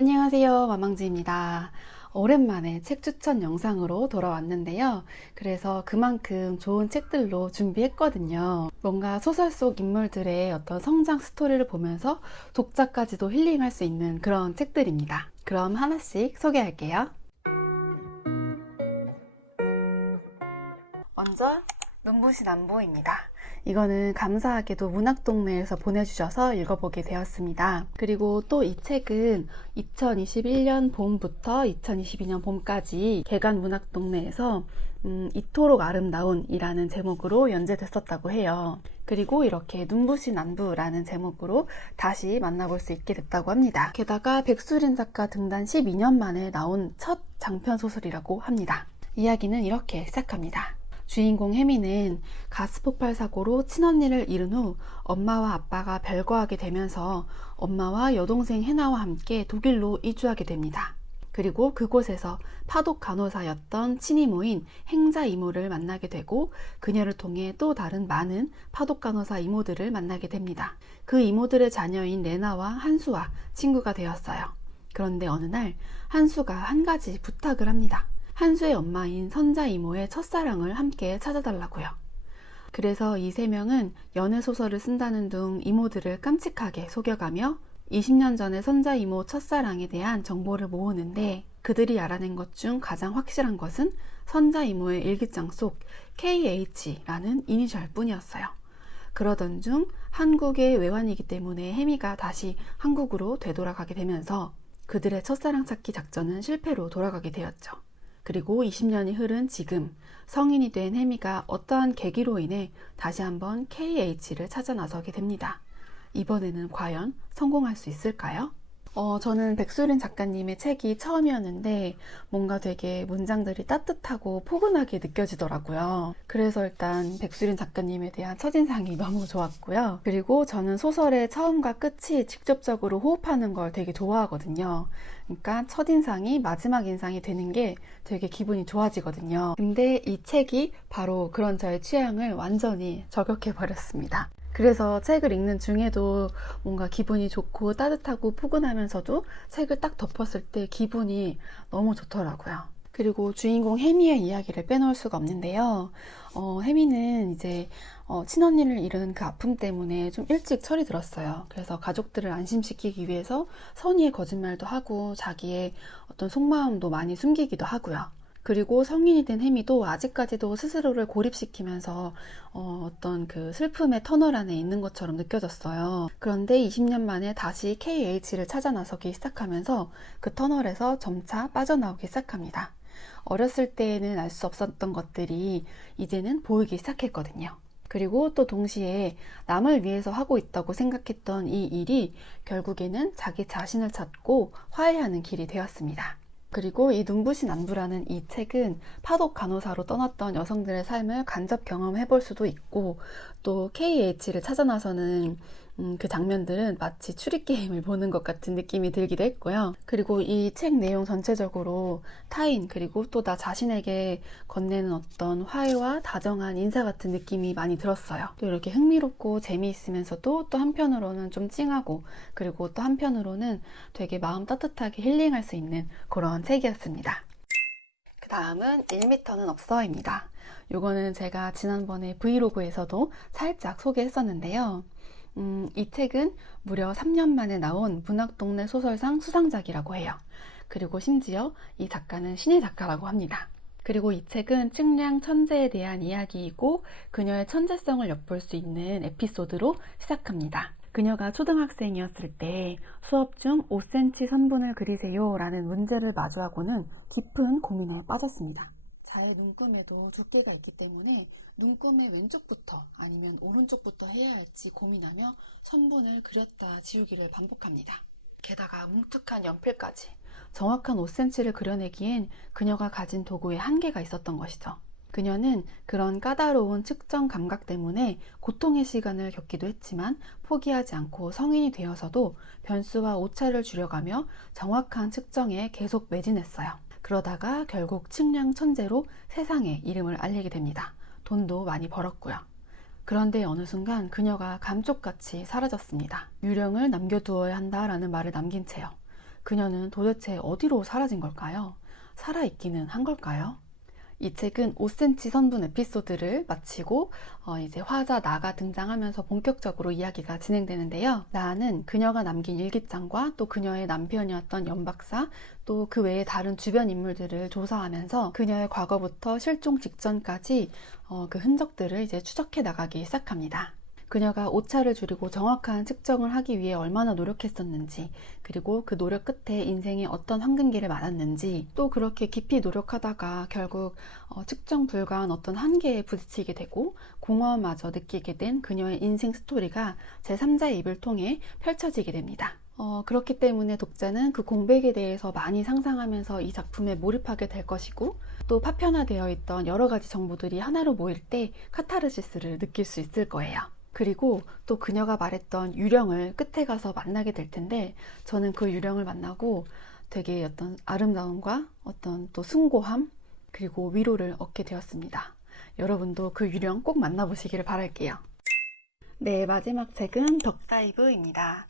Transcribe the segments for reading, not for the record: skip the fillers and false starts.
안녕하세요, 마망지입니다. 오랜만에 책 추천 영상으로 돌아왔는데요. 그래서 그만큼 좋은 책들로 준비했거든요. 뭔가 소설 속 인물들의 어떤 성장 스토리를 보면서 독자까지도 힐링할 수 있는 그런 책들입니다. 그럼 하나씩 소개할게요. 먼저 눈부신 안보입니다. 이거는 감사하게도 문학동네에서 보내주셔서 읽어보게 되었습니다. 그리고 또 이 책은 2021년 봄부터 2022년 봄까지 개간 문학동네에서 이토록 아름다운 이라는 제목으로 연재됐었다고 해요. 그리고 이렇게 눈부신 안부라는 제목으로 다시 만나볼 수 있게 됐다고 합니다. 게다가 백수린 작가 등단 12년 만에 나온 첫 장편 소설이라고 합니다. 이야기는 이렇게 시작합니다. 주인공 혜미는 가스 폭발 사고로 친언니를 잃은 후 엄마와 아빠가 별거하게 되면서 엄마와 여동생 해나와 함께 독일로 이주하게 됩니다. 그리고 그곳에서 파독 간호사였던 친이모인 행자 이모를 만나게 되고 그녀를 통해 또 다른 많은 파독 간호사 이모들을 만나게 됩니다. 그 이모들의 자녀인 레나와 한수와 친구가 되었어요. 그런데 어느 날 한수가 한 가지 부탁을 합니다. 한수의 엄마인 선자 이모의 첫사랑을 함께 찾아달라고요. 그래서 이 세 명은 연애소설을 쓴다는 둥 이모들을 깜찍하게 속여가며 20년 전의 선자 이모 첫사랑에 대한 정보를 모으는데 그들이 알아낸 것 중 가장 확실한 것은 선자 이모의 일기장 속 KH라는 이니셜 뿐이었어요. 그러던 중 한국의 외환이기 때문에 혜미가 다시 한국으로 되돌아가게 되면서 그들의 첫사랑 찾기 작전은 실패로 돌아가게 되었죠. 그리고 20년이 흐른 지금 성인이 된 혜미가 어떠한 계기로 인해 다시 한번 KH를 찾아 나서게 됩니다. 이번에는 과연 성공할 수 있을까요? 저는 백수린 작가님의 책이 처음이었는데 뭔가 되게 문장들이 따뜻하고 포근하게 느껴지더라고요. 그래서 일단 백수린 작가님에 대한 첫인상이 너무 좋았고요. 그리고 저는 소설의 처음과 끝이 직접적으로 호흡하는 걸 되게 좋아하거든요. 그러니까 첫인상이 마지막 인상이 되는 게 되게 기분이 좋아지거든요. 근데 이 책이 바로 그런 저의 취향을 완전히 저격해버렸습니다. 그래서 책을 읽는 중에도 뭔가 기분이 좋고 따뜻하고 포근하면서도 책을 딱 덮었을 때 기분이 너무 좋더라고요. 그리고 주인공 혜미의 이야기를 빼놓을 수가 없는데요. 혜미는 이제 친언니를 잃은 그 아픔 때문에 좀 일찍 철이 들었어요. 그래서 가족들을 안심시키기 위해서 선의의 거짓말도 하고 자기의 어떤 속마음도 많이 숨기기도 하고요. 그리고 성인이 된 혜미도 아직까지도 스스로를 고립시키면서 어떤 그 슬픔의 터널 안에 있는 것처럼 느껴졌어요. 그런데 20년 만에 다시 KH를 찾아 나서기 시작하면서 그 터널에서 점차 빠져나오기 시작합니다. 어렸을 때에는 알 수 없었던 것들이 이제는 보이기 시작했거든요. 그리고 또 동시에 남을 위해서 하고 있다고 생각했던 이 일이 결국에는 자기 자신을 찾고 화해하는 길이 되었습니다. 그리고 이 눈부신 안부라는 이 책은 파독 간호사로 떠났던 여성들의 삶을 간접 경험해 볼 수도 있고 또 KH를 찾아 나서는 그 장면들은 마치 추리게임을 보는 것 같은 느낌이 들기도 했고요. 그리고 이 책 내용 전체적으로 타인 그리고 또 나 자신에게 건네는 어떤 화해와 다정한 인사 같은 느낌이 많이 들었어요. 또 이렇게 흥미롭고 재미있으면서도 또 한편으로는 좀 찡하고 그리고 또 한편으로는 되게 마음 따뜻하게 힐링할 수 있는 그런 책이었습니다. 그 다음은 1m는 없어입니다. 요거는 제가 지난번에 브이로그에서도 살짝 소개했었는데요. 이 책은 무려 3년 만에 나온 문학동네 소설상 수상작이라고 해요. 그리고 심지어 이 작가는 신의 작가라고 합니다. 그리고 이 책은 측량 천재에 대한 이야기이고 그녀의 천재성을 엿볼 수 있는 에피소드로 시작합니다. 그녀가 초등학생이었을 때 수업 중 5cm 선분을 그리세요 라는 문제를 마주하고는 깊은 고민에 빠졌습니다. 자의 눈금에도 두께가 있기 때문에 눈금의 왼쪽부터 아니면 오른쪽부터 해야 할지 고민하며 선분을 그렸다 지우기를 반복합니다. 게다가 뭉툭한 연필까지 정확한 5cm를 그려내기엔 그녀가 가진 도구에 한계가 있었던 것이죠. 그녀는 그런 까다로운 측정 감각 때문에 고통의 시간을 겪기도 했지만 포기하지 않고 성인이 되어서도 변수와 오차를 줄여가며 정확한 측정에 계속 매진했어요. 그러다가 결국 측량 천재로 세상에 이름을 알리게 됩니다. 돈도 많이 벌었고요. 그런데 어느 순간 그녀가 감쪽같이 사라졌습니다. 유령을 남겨두어야 한다라는 말을 남긴 채요. 그녀는 도대체 어디로 사라진 걸까요? 살아있기는 한 걸까요? 이 책은 5cm 선분 에피소드를 마치고 이제 화자 나가 등장하면서 본격적으로 이야기가 진행되는데요. 나는 그녀가 남긴 일기장과 또 그녀의 남편이었던 연박사, 또 그 외에 다른 주변 인물들을 조사하면서 그녀의 과거부터 실종 직전까지 그 흔적들을 이제 추적해 나가기 시작합니다. 그녀가 오차를 줄이고 정확한 측정을 하기 위해 얼마나 노력했었는지, 그리고 그 노력 끝에 인생에 어떤 황금기를 맞았는지, 또 그렇게 깊이 노력하다가 결국 측정 불가한 어떤 한계에 부딪히게 되고 공허마저 느끼게 된 그녀의 인생 스토리가 제3자의 입을 통해 펼쳐지게 됩니다. 그렇기 때문에 독자는 그 공백에 대해서 많이 상상하면서 이 작품에 몰입하게 될 것이고, 또 파편화되어 있던 여러 가지 정보들이 하나로 모일 때 카타르시스를 느낄 수 있을 거예요. 그리고 또 그녀가 말했던 유령을 끝에 가서 만나게 될 텐데, 저는 그 유령을 만나고 되게 어떤 아름다움과 어떤 또 숭고함, 그리고 위로를 얻게 되었습니다. 여러분도 그 유령 꼭 만나보시기를 바랄게요. 네, 마지막 책은 덕다이브입니다.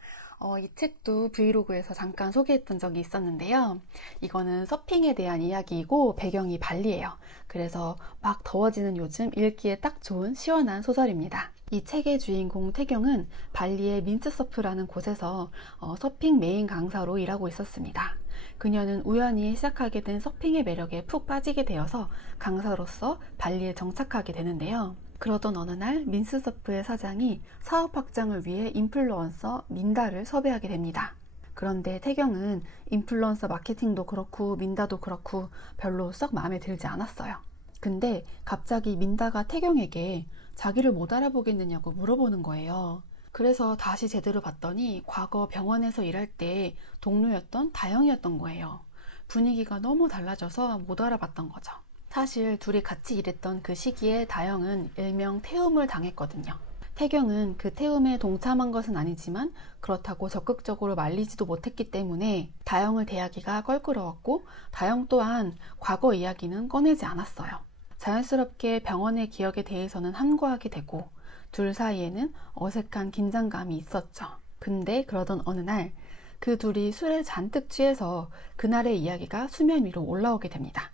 이 책도 브이로그에서 잠깐 소개했던 적이 있었는데요. 이거는 서핑에 대한 이야기이고 배경이 발리예요. 그래서 막 더워지는 요즘 읽기에 딱 좋은 시원한 소설입니다. 이 책의 주인공 태경은 발리의 민츠서프라는 곳에서 서핑 메인 강사로 일하고 있었습니다. 그녀는 우연히 시작하게 된 서핑의 매력에 푹 빠지게 되어서 강사로서 발리에 정착하게 되는데요. 그러던 어느 날 민츠서프의 사장이 사업 확장을 위해 인플루언서 민다를 섭외하게 됩니다. 그런데 태경은 인플루언서 마케팅도 그렇고 민다도 그렇고 별로 썩 마음에 들지 않았어요. 근데 갑자기 민다가 태경에게 자기를 못 알아보겠느냐고 물어보는 거예요. 그래서 다시 제대로 봤더니 과거 병원에서 일할 때 동료였던 다영이었던 거예요. 분위기가 너무 달라져서 못 알아봤던 거죠. 사실 둘이 같이 일했던 그 시기에 다영은 일명 태움을 당했거든요. 태경은 그 태움에 동참한 것은 아니지만 그렇다고 적극적으로 말리지도 못했기 때문에 다영을 대하기가 껄끄러웠고, 다영 또한 과거 이야기는 꺼내지 않았어요. 자연스럽게 병원의 기억에 대해서는 함구하게 되고 둘 사이에는 어색한 긴장감이 있었죠. 근데 그러던 어느 날 그 둘이 술에 잔뜩 취해서 그날의 이야기가 수면 위로 올라오게 됩니다.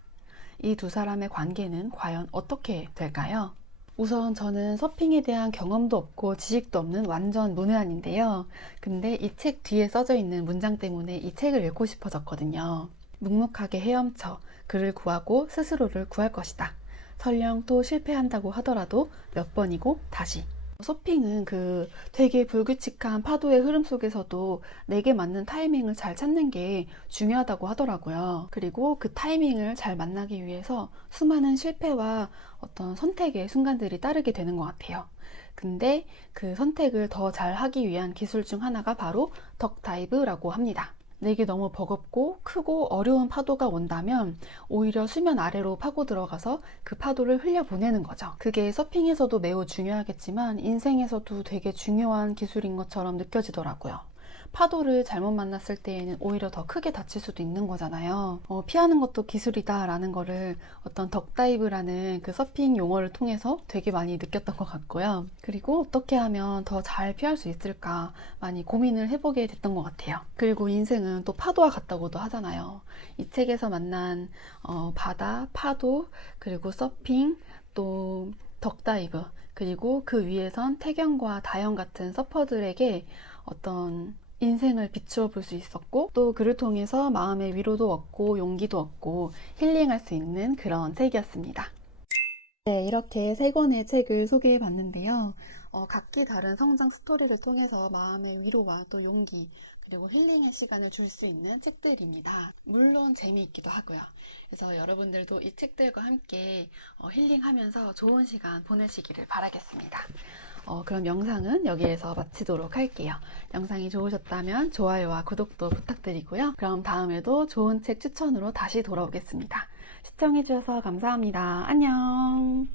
이 두 사람의 관계는 과연 어떻게 될까요? 우선 저는 서핑에 대한 경험도 없고 지식도 없는 완전 문외한인데요. 근데 이 책 뒤에 써져 있는 문장 때문에 이 책을 읽고 싶어졌거든요. 묵묵하게 헤엄쳐 그를 구하고 스스로를 구할 것이다. 설령 또 실패한다고 하더라도 몇 번이고 다시. 서핑은 그 되게 불규칙한 파도의 흐름 속에서도 내게 맞는 타이밍을 잘 찾는 게 중요하다고 하더라고요. 그리고 그 타이밍을 잘 만나기 위해서 수많은 실패와 어떤 선택의 순간들이 따르게 되는 것 같아요. 근데 그 선택을 더 잘 하기 위한 기술 중 하나가 바로 덕다이브라고 합니다. 내게 너무 버겁고 크고 어려운 파도가 온다면 오히려 수면 아래로 파고 들어가서 그 파도를 흘려보내는 거죠. 그게 서핑에서도 매우 중요하겠지만 인생에서도 되게 중요한 기술인 것처럼 느껴지더라고요. 파도를 잘못 만났을 때에는 오히려 더 크게 다칠 수도 있는 거잖아요. 피하는 것도 기술이다 라는 거를 어떤 덕다이브라는 그 서핑 용어를 통해서 되게 많이 느꼈던 것 같고요. 그리고 어떻게 하면 더 잘 피할 수 있을까 많이 고민을 해보게 됐던 것 같아요. 그리고 인생은 또 파도와 같다고도 하잖아요. 이 책에서 만난 바다, 파도, 그리고 서핑, 또 덕다이브, 그리고 그 위에선 태경과 다영 같은 서퍼들에게 어떤 인생을 비추어 볼 수 있었고, 또 그를 통해서 마음의 위로도 얻고 용기도 얻고 힐링할 수 있는 그런 책이었습니다. 네, 이렇게 세 권의 책을 소개해 봤는데요. 각기 다른 성장 스토리를 통해서 마음의 위로와 또 용기, 그리고 힐링의 시간을 줄 수 있는 책들입니다. 물론 재미있기도 하고요. 그래서 여러분들도 이 책들과 함께 힐링하면서 좋은 시간 보내시기를 바라겠습니다. 그럼 영상은 여기에서 마치도록 할게요. 영상이 좋으셨다면 좋아요와 구독도 부탁드리고요. 그럼 다음에도 좋은 책 추천으로 다시 돌아오겠습니다. 시청해주셔서 감사합니다. 안녕.